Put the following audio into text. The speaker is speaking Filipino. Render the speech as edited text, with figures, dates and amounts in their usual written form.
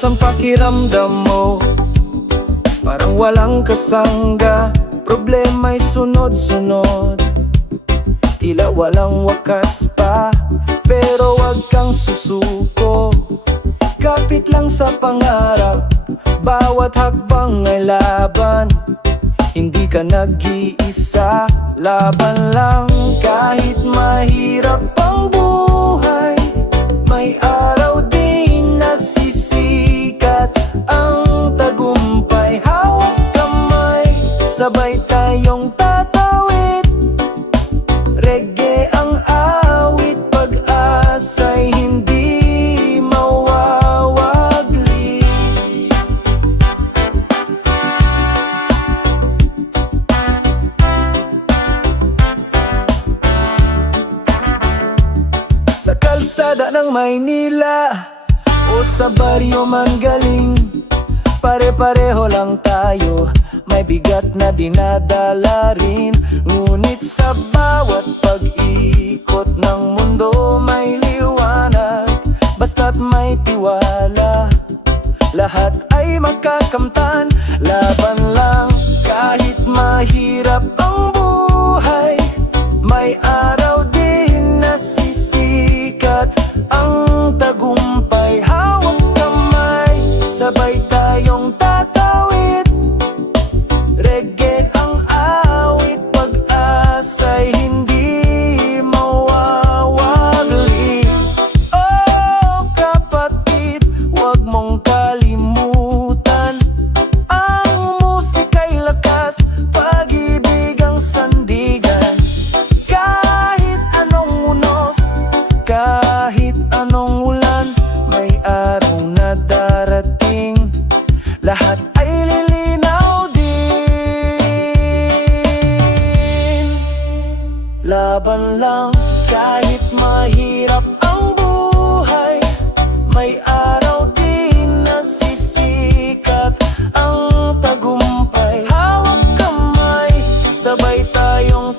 Ayos ang pakiramdam mo, parang walang kasangga. Problema'y sunod-sunod, tila walang wakas pa. Pero wag kang susuko, kapit lang sa pangarap. Bawat hakbang ay laban, hindi ka nag-iisa. Laban lang kahit mahirap ang buhay, may araw din nasisikat ang tagumpay. Hawak kamay, sabay tayong tatawid. Reggae ang awit, pag-asa'y hindi mawawagli. Sa kalsada ng Maynila o sa baryo man galing, pare-pareho lang tayo, may bigat na dinadala rin. Ngunit sa bawat pag-ikot ng mundo may liwanag, basta't may tiwala, lahat ay magkakamtan. Laban lang kahit mahirap ang buhay, may araw din nasisikat ang tagumpay. Hawak kamay, sabay tayong tatawid. Reggae ang awit, pag-asa'y hindi mawawagli. Oh kapatid, wag mong kalimutan, ang musika'y lakas, pag-ibig ang sandigan. Kahit anong unos, kahit anong ulan, may araw na darating, lahat ay lilinaw din. Laban lang kahit mahirap ang buhay, may araw din nasisikat ang tagumpay. Hawak kamay, sabay tayong